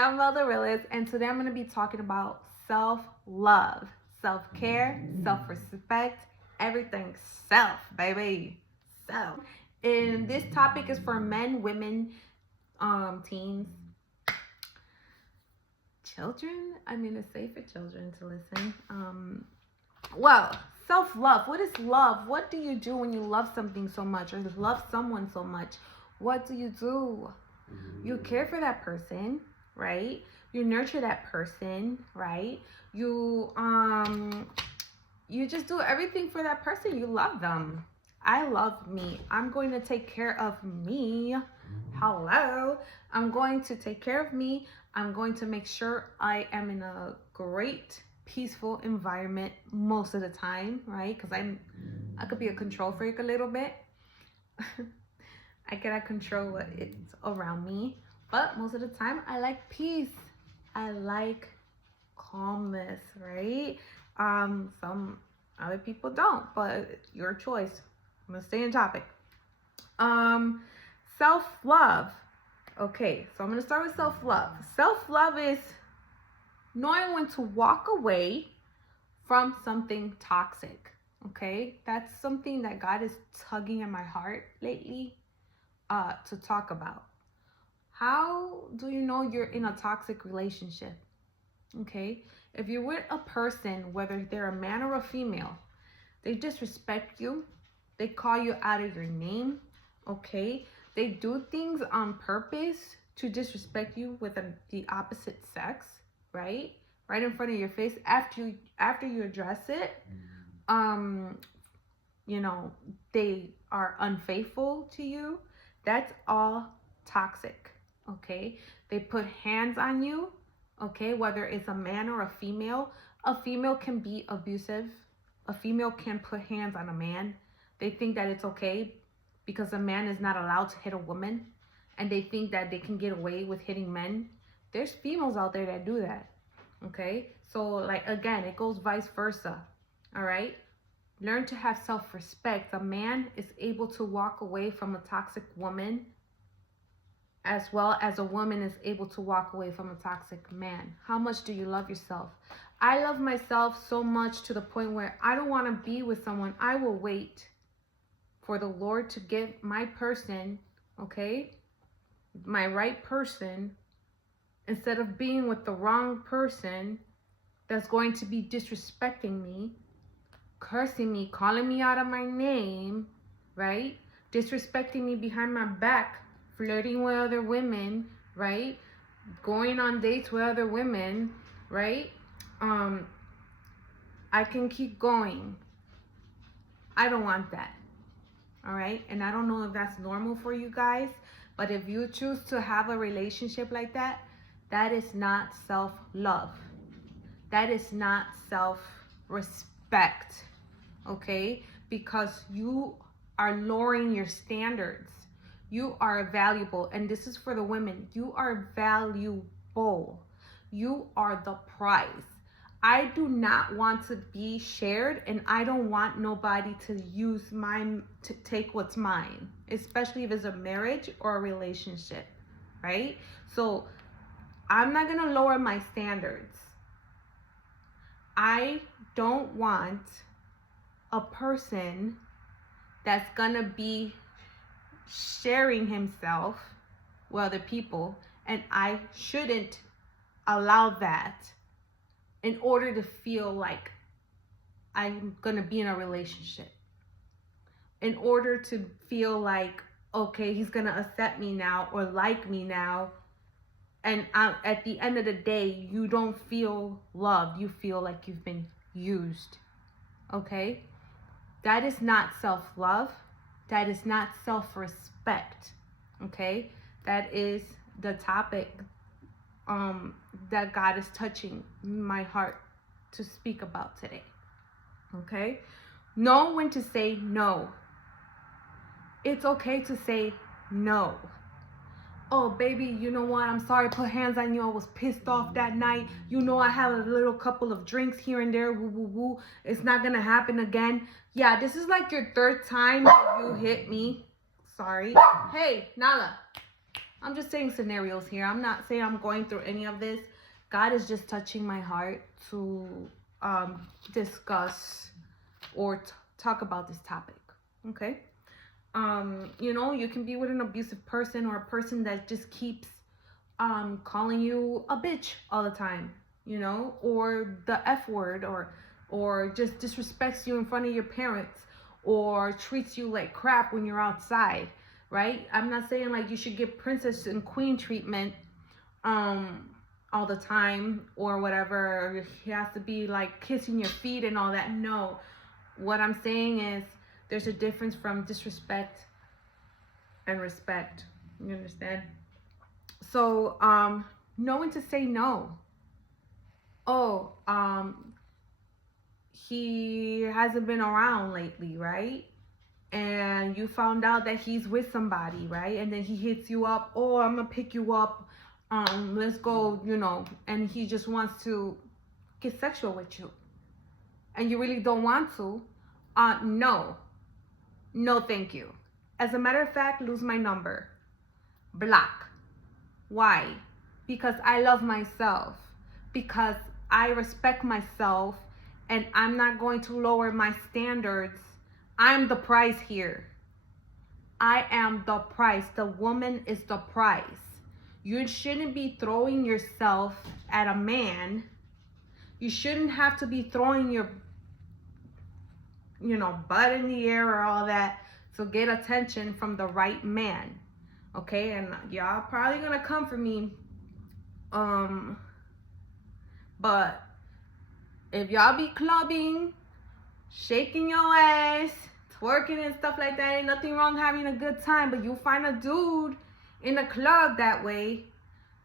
I'm Melltherealist, and today I'm going to be talking about self-love, self-care, self-respect, everything self, baby. Self. And this topic is for men, women, teens, children. I mean, it's safe for children to listen. Well, self-love. What is love? What do you do when you love something so much or love someone so much? What do you do? You care for that person, right? You nurture that person, right? You just do everything for that person. You love them. I love me. I'm going to take care of me. Hello. I'm going to take care of me. I'm going to make sure I am in a great, peaceful environment most of the time, right? Because I could be a control freak a little bit. I cannot control what is around me, but most of the time I like peace. I like calmness, right? Some other people don't, but your choice. I'm gonna stay on topic. Self-love. Okay, so I'm gonna start with self-love. Self-love is knowing when to walk away from something toxic. Okay, that's something that God is tugging at my heart lately. To talk about. How do you know you're in a toxic relationship? Okay, if you're with a person, whether they're a man or a female, they disrespect you, they call you out of your name, okay, they do things on purpose to disrespect you with the opposite sex, right in front of your face, after you address it, they are unfaithful to you. That's all toxic, okay? They put hands on you, okay? Whether it's a man or a female can be abusive. A female can put hands on a man. They think that it's okay because a man is not allowed to hit a woman, and they think that they can get away with hitting men. There's females out there that do that, okay? So, like, again, it goes vice versa, all right? Learn to have self-respect. A man is able to walk away from a toxic woman as well as a woman is able to walk away from a toxic man. How much do you love yourself? I love myself so much to the point where I don't want to be with someone. I will wait for the Lord to give my person, okay, my right person, instead of being with the wrong person that's going to be disrespecting me, cursing me, calling me out of my name, right? Disrespecting me behind my back, flirting with other women, right? Going on dates with other women, right? I can keep going. I don't want that, all right? And I don't know if that's normal for you guys, but if you choose to have a relationship like that, that is not self-love. That is not self-respect. Okay, because you are lowering your standards. You are valuable, and this is for the women. You are valuable. You are the prize. I do not want to be shared, and I don't want nobody to use mine to take what's mine, especially if it's a marriage or a relationship, right? So I'm not gonna lower my standards. I don't want a person that's gonna be sharing himself with other people, and I shouldn't allow that in order to feel like I'm gonna be in a relationship, in order to feel like, okay, he's gonna accept me now or like me now, and at the end of the day, you don't feel loved. You feel like you've been used, okay? That is not self-love. That is not self-respect, okay? That is the topic that God is touching my heart to speak about today, okay? Know when to say no. It's okay to say no. Oh, baby, you know what? I'm sorry I put hands on you. I was pissed off that night. You know I had a little couple of drinks here and there. Woo, woo, woo. It's not going to happen again. Yeah, this is like your third time that you hit me. Sorry. Hey, Nala. I'm just saying scenarios here. I'm not saying I'm going through any of this. God is just touching my heart to discuss or talk about this topic. Okay. You can be with an abusive person or a person that just keeps calling you a bitch all the time, or the F word, or just disrespects you in front of your parents, or treats you like crap when you're outside, right? I'm not saying like you should get princess and queen treatment all the time or whatever. He has to be like kissing your feet and all that. No. What I'm saying is there's a difference from disrespect and respect. You understand? So, knowing to say no. Oh, he hasn't been around lately, right? And you found out that he's with somebody, right? And then he hits you up. Oh, I'm gonna pick you up. Let's go, and he just wants to get sexual with you. And you really don't want to. No, thank you. As a matter of fact, lose my number. Block. Why? Because I love myself. Because I respect myself, and I'm not going to lower my standards. I'm the prize here. I am the prize. The woman is the prize. You shouldn't be throwing yourself at a man. You shouldn't have to be throwing your butt in the air or all that to get attention from the right man. Okay, and y'all probably gonna come for me. But if y'all be clubbing, shaking your ass, twerking and stuff like that, ain't nothing wrong having a good time. But you find a dude in a club that way,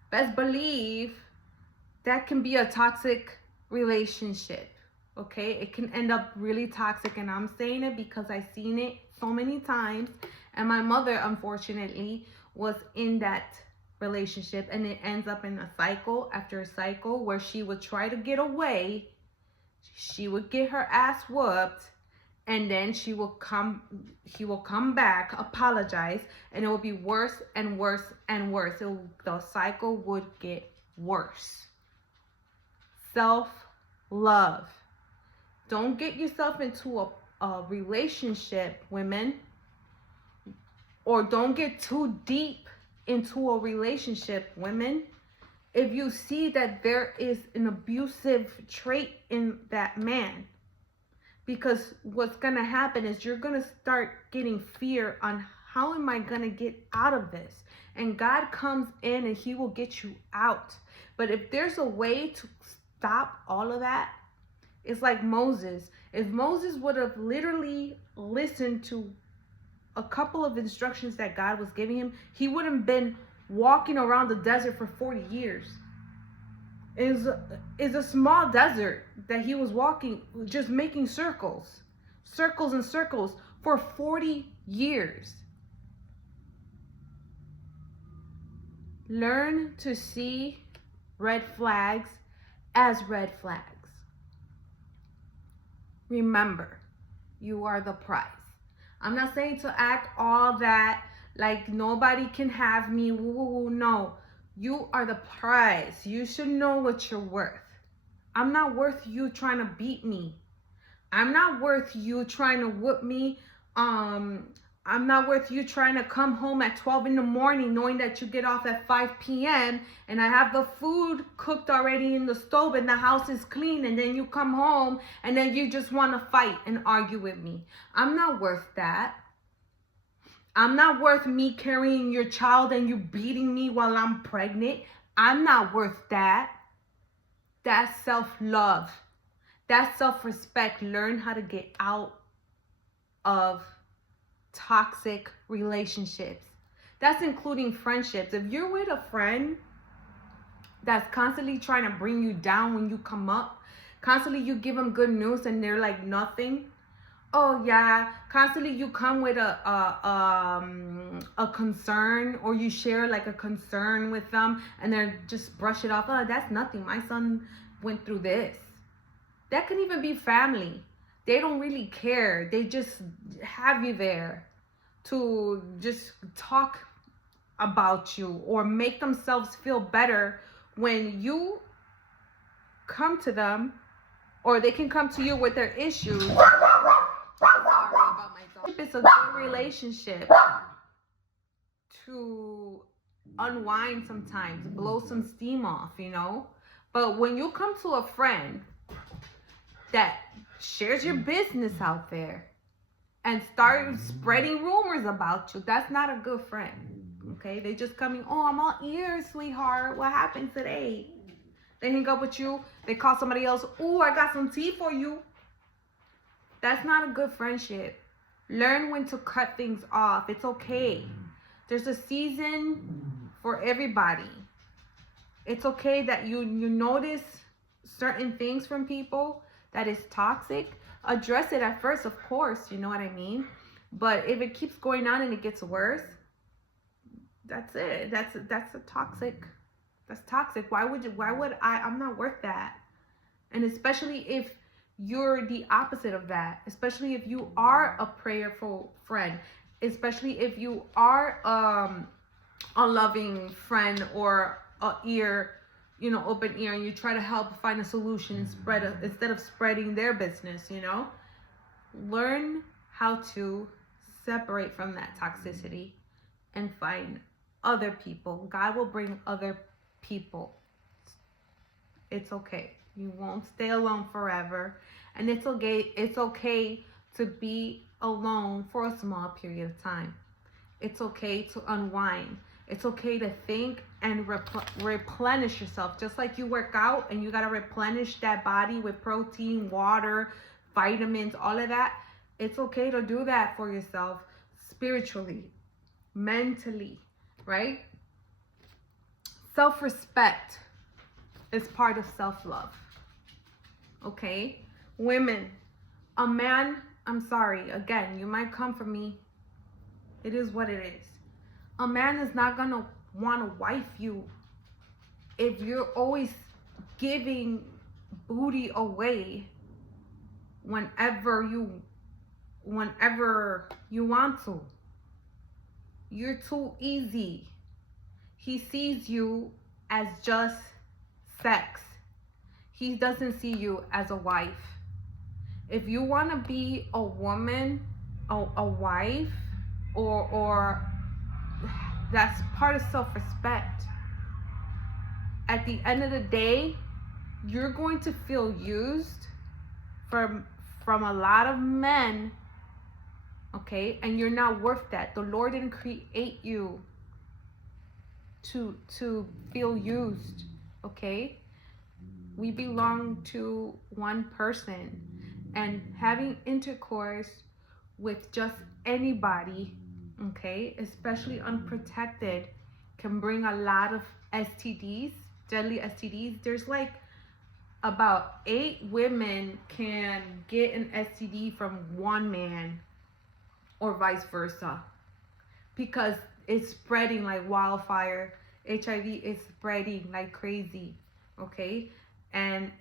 best believe that can be a toxic relationship. Okay, it can end up really toxic, and I'm saying it because I've seen it so many times, and my mother unfortunately was in that relationship, and it ends up in a cycle after a cycle where she would try to get away, she would get her ass whooped, and then he will come back, apologize, and it will be worse and worse and worse. The cycle would get worse. Self-love. Don't get yourself into a relationship, women, or don't get too deep into a relationship, women, if you see that there is an abusive trait in that man. Because what's going to happen is you're going to start getting fear on how am I going to get out of this? And God comes in and he will get you out. But if there's a way to stop all of that, it's like Moses. If Moses would have literally listened to a couple of instructions that God was giving him, he wouldn't have been walking around the desert for 40 years. It's a small desert that he was walking, just making circles and circles for 40 years. Learn to see red flags as red flags. Remember, you are the prize. I'm not saying to act all that like nobody can have me. Woo. No, you are the prize. You should know what you're worth. I'm not worth you trying to beat me. I'm not worth you trying to whoop me. I'm not worth you trying to come home at 12 in the morning knowing that you get off at 5 p.m. and I have the food cooked already in the stove and the house is clean, and then you come home and then you just want to fight and argue with me. I'm not worth that. I'm not worth me carrying your child and you beating me while I'm pregnant. I'm not worth that. That's self-love. That's self-respect. Learn how to get out of toxic relationships. That's including friendships. If you're with a friend that's constantly trying to bring you down when you come up, constantly you give them good news and they're like nothing. Oh yeah, constantly you come with a concern, or you share like a concern with them and they're just brush it off. Oh, that's nothing. My son went through this. That can even be family. They don't really care. They just have you there to just talk about you or make themselves feel better when you come to them, or they can come to you with their issues. Sorry about my dog. It's a good relationship to unwind sometimes, blow some steam off, you know. But when you come to a friend that shares your business out there and start spreading rumors about you, that's not a good friend. Okay, they just coming, oh, I'm all ears, sweetheart. What happened today? They hang up with you. They call somebody else. Oh, I got some tea for you. That's not a good friendship. Learn when to cut things off. It's okay. There's a season for everybody. It's okay that you notice certain things from people that is toxic. Address it at first, of course. You know what I mean? But if it keeps going on and it gets worse, that's it. That's a toxic. That's toxic. Why would I'm not worth that. And especially if you're the opposite of that, especially if you are a prayerful friend, especially if you are a loving friend or a ear, you know, open ear, and you try to help find a solution and instead of spreading their business, you know. Learn how to separate from that toxicity and find other people. God will bring other people. It's okay. You won't stay alone forever. And it's okay to be alone for a small period of time. It's okay to unwind. It's okay to think and replenish yourself. Just like you work out and you got to replenish that body with protein, water, vitamins, all of that. It's okay to do that for yourself spiritually, mentally, right? Self-respect is part of self-love. Okay? Women, a man, I'm sorry, again, you might come for me. It is what it is. A man is not going to want to wife you if you're always giving booty away whenever you want to. You're too easy. He sees you as just sex. He doesn't see you as a wife. If you want to be a woman, a wife, or that's part of self-respect. At the end of the day, you're going to feel used from a lot of men, okay? And you're not worth that. The Lord didn't create you to feel used, okay? We belong to one person, and having intercourse with just anybody, okay, especially unprotected, can bring a lot of STDs, deadly STDs. There's like about 8 women can get an STD from one man, or vice versa, because it's spreading like wildfire. HIV is spreading like crazy, okay? And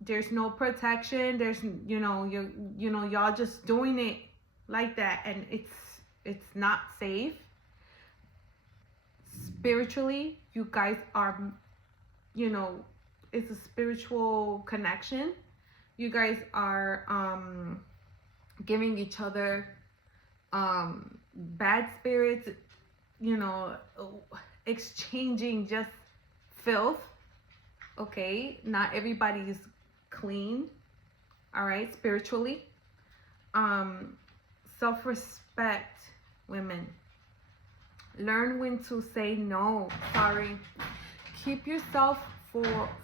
there's no protection. There's, you know, y'all just doing it like that, and it's not safe. Spiritually, you guys are, you know, it's a spiritual connection. You guys are giving each other bad spirits, you know, exchanging just filth. Okay, not everybody is clean. All right, spiritually. Self-respect, women. Learn when to say no. Sorry. Keep yourself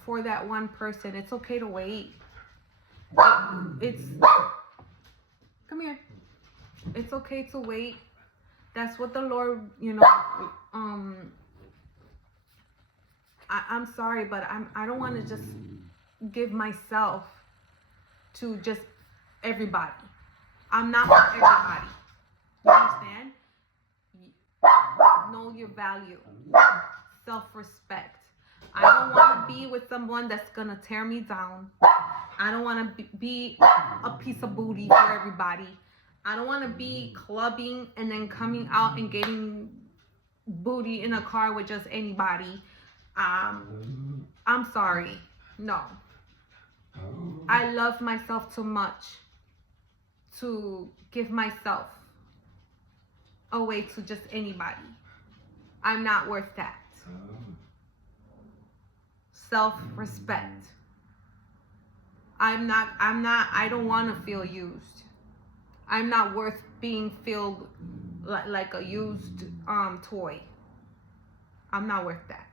for that one person. It's okay to wait. Come here. It's okay to wait. That's what the Lord, you know, I'm sorry, but I don't want to just give myself to just everybody. I'm not for everybody. You understand? Know your value. Self-respect. I don't want to be with someone that's going to tear me down. I don't want to be a piece of booty for everybody. I don't want to be clubbing and then coming out and getting booty in a car with just anybody. I'm sorry. No. I love myself too much to give myself away to just anybody. I'm not worth that. Self-respect. I don't want to feel used. I'm not worth being filled like a used toy. I'm not worth that.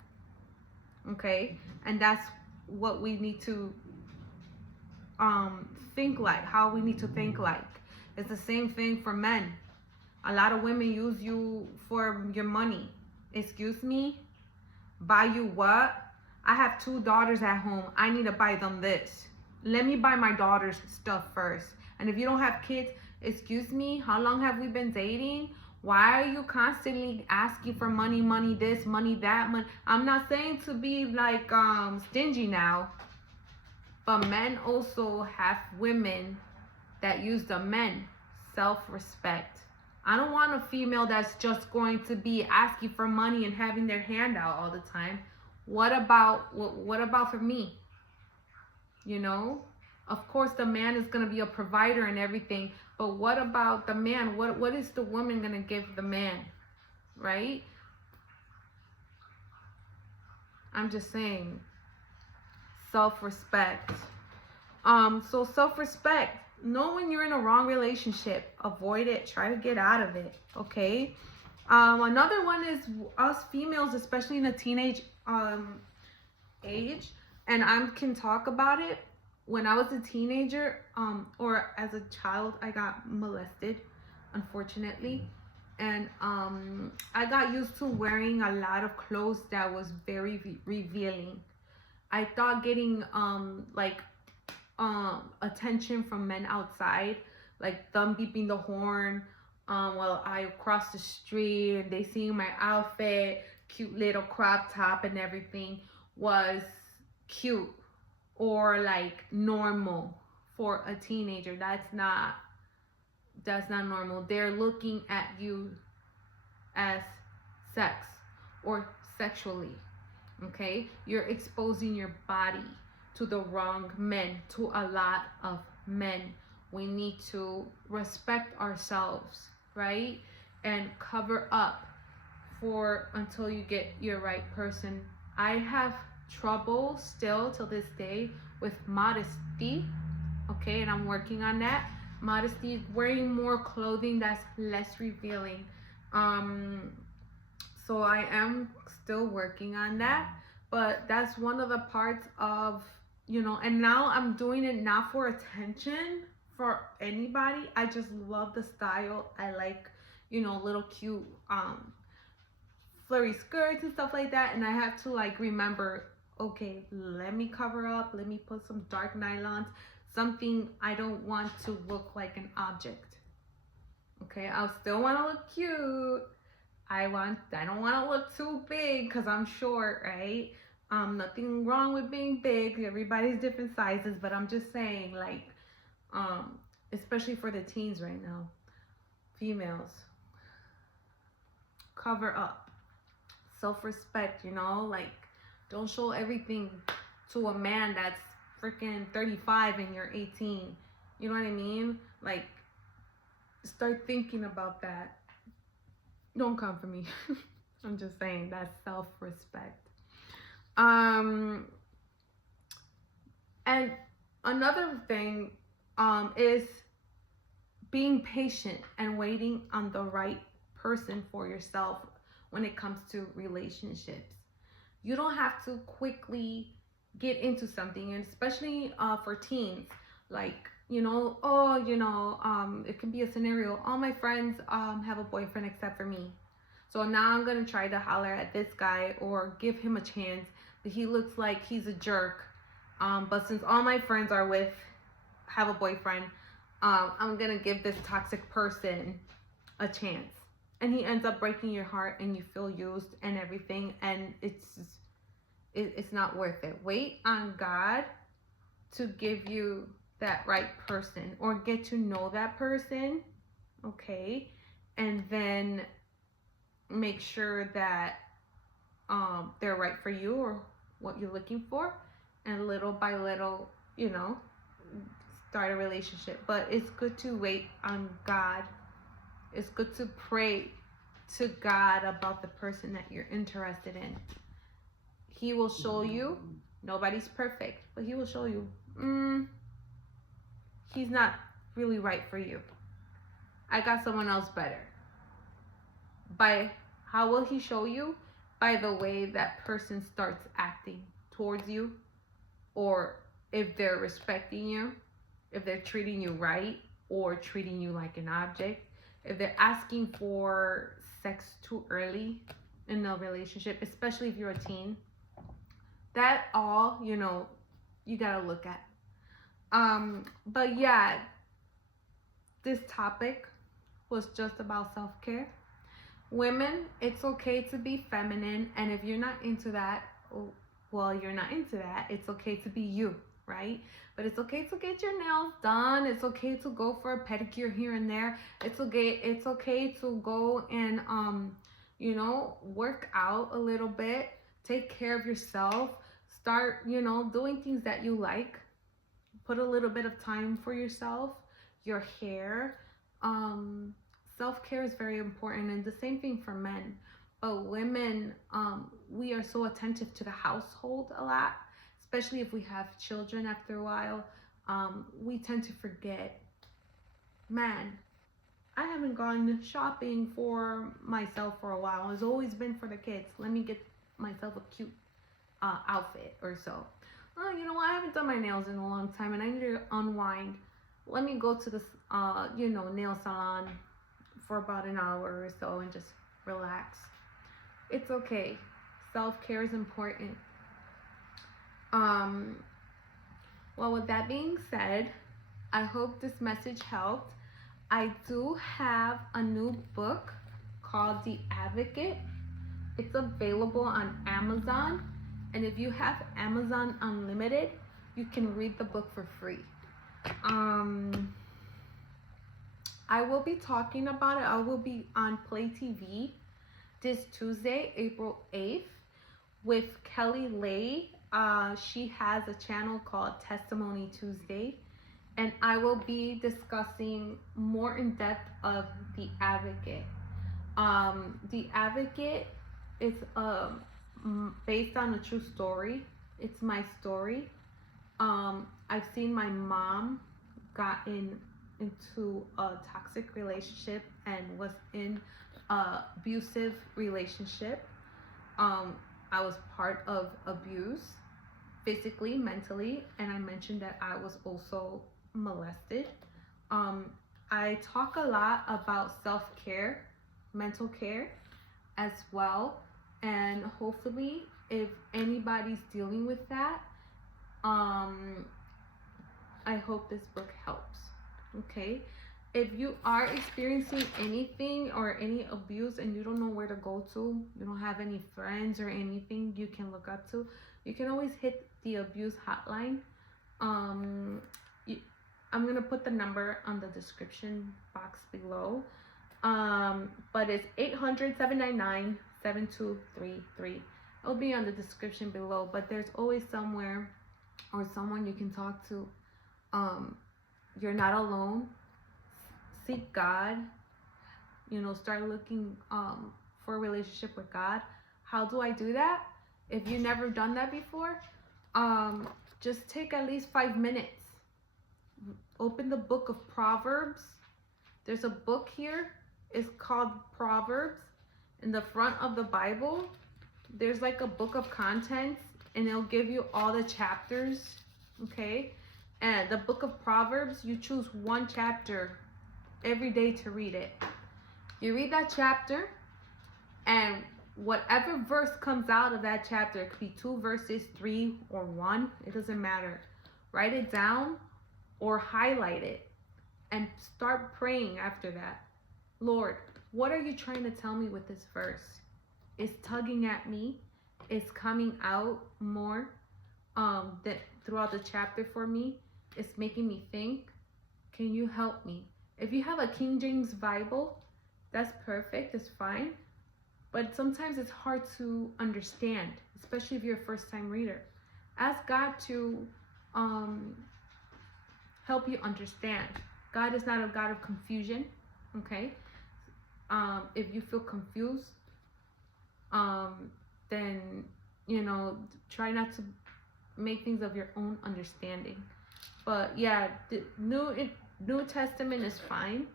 Okay? And that's what we need to think like, how we need to think like. It's the same thing for men. A lot of women use you for your money. Excuse me? Buy you what? I have 2 daughters at home. I need to buy them this. Let me buy my daughter's stuff first. And if you don't have kids, excuse me, how long have we been dating? Why are you constantly asking for money, money this, money that, money? I'm not saying to be like stingy now, but men also have women that use the men. Self-respect. I don't want a female that's just going to be asking for money and having their hand out all the time. What about for me? You know, of course the man is going to be a provider and everything, but what about the man? What is the woman going to give the man? Right? I'm just saying, self-respect. So self-respect. Know when you're in a wrong relationship. Avoid it. Try to get out of it. Okay? Another one is us females, especially in the teenage age, and I can talk about it. When I was a teenager, or as a child, I got molested, unfortunately. And I got used to wearing a lot of clothes that was very revealing. I thought getting attention from men outside, like them beeping the horn while I cross the street and they seeing my outfit, cute little crop top and everything, was cute or like normal for a teenager. That's not normal. They're looking at you as sex or sexually. Okay? You're exposing your body to the wrong men, to a lot of men. We need to respect ourselves, right? And cover up until you get your right person. I have trouble still till this day with modesty, okay? And I'm working on that. Modesty is wearing more clothing that's less revealing. So I am still working on that, but that's one of the parts of, you know, and now I'm doing it not for attention for anybody. I just love the style. I like, you know, little cute flurry skirts and stuff like that, and I have to like remember, okay, let me cover up, let me put some dark nylons, something. I don't want to look like an object. Okay, I still want to look cute. I don't want to look too big because I'm short, right? Nothing wrong with being big. Everybody's different sizes, but I'm just saying, like, especially for the teens right now, females, cover up. Self-respect, you know, like, don't show everything to a man that's freaking 35 and you're 18. You know what I mean? Like, start thinking about that. Don't come for me. I'm just saying, that's self-respect. And another thing is being patient and waiting on the right person for yourself when it comes to relationships. You don't have to quickly get into something, and especially for teens, like, you know, it can be a scenario, all my friends have a boyfriend except for me, so now I'm gonna try to holler at this guy or give him a chance, but he looks like he's a jerk, but since all my friends have a boyfriend, I'm gonna give this toxic person a chance, and he ends up breaking your heart and you feel used and everything, and it's not worth it. Wait on God to give you that right person, or get to know that person, okay? And then make sure that they're right for you or what you're looking for, and little by little, start a relationship. But it's good to wait on God. It's good to pray to God about the person that you're interested in. He will show you. Nobody's perfect, but he will show you he's not really right for you. I got someone else better. By how will he show you? By the way that person starts acting towards you, or if they're respecting you, if they're treating you right or treating you like an object, if they're asking for sex too early in a relationship, especially if you're a teen. That all, you gotta look at. But yeah, this topic was just about self-care. Women, it's okay to be feminine, and if you're not into that, well, you're not into that. It's okay to be you, right? But it's okay to get your nails done. It's okay to go for a pedicure here and there. It's okay to go and work out a little bit. Take care of yourself. Start, doing things that you like. Put a little bit of time for yourself, your hair. Self-care is very important, and the same thing for men. But women, we are so attentive to the household a lot, especially if we have children after a while. We tend to forget, man, I haven't gone shopping for myself for a while. It's always been for the kids. Let me get myself a cute outfit or so. Oh, I haven't done my nails in a long time and I need to unwind. Let me go to this, nail salon for about an hour or so and just relax. It's okay. Self-care is important. Well, with that being said, I hope this message helped. I do have a new book called The Advocate. It's available on Amazon. And if you have Amazon Unlimited, you can read the book for free. I will be talking about it. I will be on Play TV this Tuesday, April 8th, with Kelly Lay. She has a channel called Testimony Tuesday, and I will be discussing more in depth of The Advocate. The Advocate is based on a true story. It's my story. I've seen my mom got into a toxic relationship and was in an abusive relationship. I was part of abuse, physically, mentally, and I mentioned that I was also molested. I talk a lot about self-care, mental care as well, and hopefully if anybody's dealing with that, I hope this book helps. Okay, if you are experiencing anything or any abuse and you don't know where to go to, you don't have any friends or anything you can look up to, you can always hit the abuse hotline. I'm gonna put the number on the description box below, but it's 800-799-7233. It'll be on the description below, but there's always somewhere or someone you can talk to. You're not alone. Seek God. Start looking for a relationship with God. How do I do that? If you've never done that before, just take at least 5 minutes. Open the book of Proverbs. There's a book here. It's called Proverbs. In the front of the Bible, there's like a book of contents, and it'll give you all the chapters. Okay? And the book of Proverbs, you choose one chapter every day to read it. You read that chapter, and whatever verse comes out of that chapter, it could be 2 verses, 3, or 1, it doesn't matter. Write it down or highlight it and start praying after that. Lord, what are you trying to tell me with this verse? It's tugging at me. It's coming out more throughout the chapter for me. It's making me think. Can you help me? If you have a King James Bible, that's perfect. It's fine. but sometimes it's hard to understand, especially if you're a first-time reader. Ask God to help you understand. God is not a God of confusion, okay? If you feel confused, then, you know, try not to make things of your own understanding. But yeah, the New Testament is fine.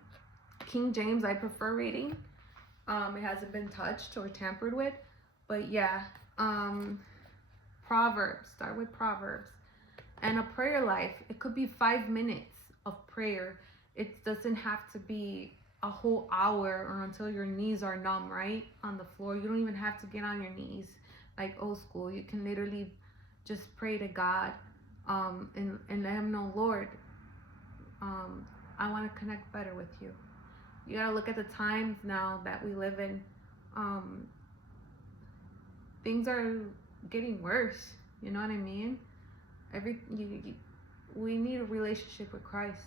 King James I prefer reading. It hasn't been touched or tampered with. But yeah, Proverbs. Start with Proverbs. And a prayer life. It could be 5 minutes of prayer. It doesn't have to be a whole hour or until your knees are numb, right? On the floor. You don't even have to get on your knees like old school. You can literally just pray to God, and let him know, Lord, I want to connect better with you. You gotta look at the times now that we live in. Things are getting worse. You know what I mean? We need a relationship with Christ.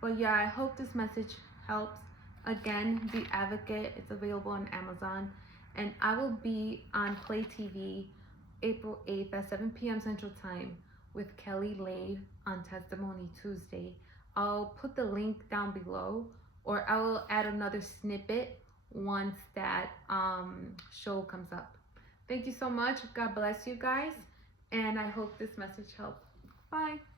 But yeah, I hope this message helps. Again, The Advocate, it's available on Amazon, and I will be on Play TV April 8th at 7 p.m. Central Time with Kelly Lave on Testimony Tuesday. I'll put the link down below, or I will add another snippet once that show comes up. Thank you so much. God bless you guys, and I hope this message helped. Bye.